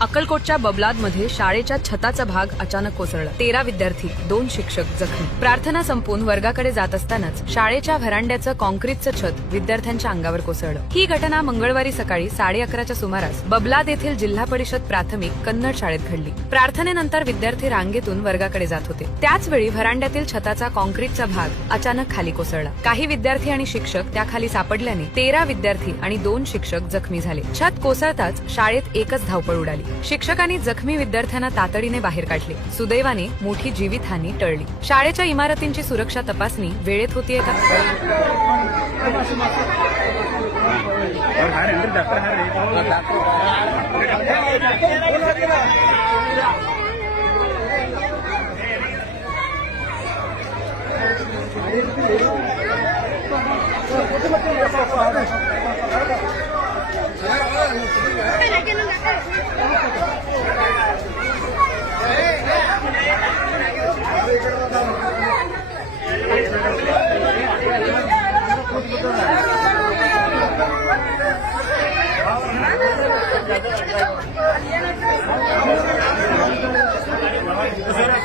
अक्कलकोटच्या बबलादमध्ये शाळेच्या छताचा भाग अचानक कोसळला. 13 विद्यार्थी, 2 शिक्षक जखमी. प्रार्थना संपून वर्गाकडे जात असतानाच शाळेच्या व्हरांड्याचं कॉन्क्रीटचं छत विद्यार्थ्यांच्या अंगावर कोसळलं. ही घटना मंगळवारी सकाळी 11:30च्या सुमारास बबलाद येथील जिल्हा परिषद प्राथमिक कन्नड शाळेत घडली. प्रार्थनेनंतर विद्यार्थी रांगेतून वर्गाकडे जात होते. त्याच वेळी व्हरांड्यातील छताचा कॉन्क्रीटचा भाग अचानक खाली कोसळला. काही विद्यार्थी आणि शिक्षक त्याखाली सापडल्याने 13 विद्यार्थी आणि 2 शिक्षक जखमी झाले. छत कोसळताच शाळेत एकच धावपळ उडाली. शिक्षकांनी जखमी विद्यार्थ्यांना तातडीने बाहेर काढले. सुदैवाने मोठी जीवितहानी टळली. शाळेच्या इमारतींची सुरक्षा तपासणी वेळेत होतीये का?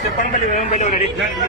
చెప్పండి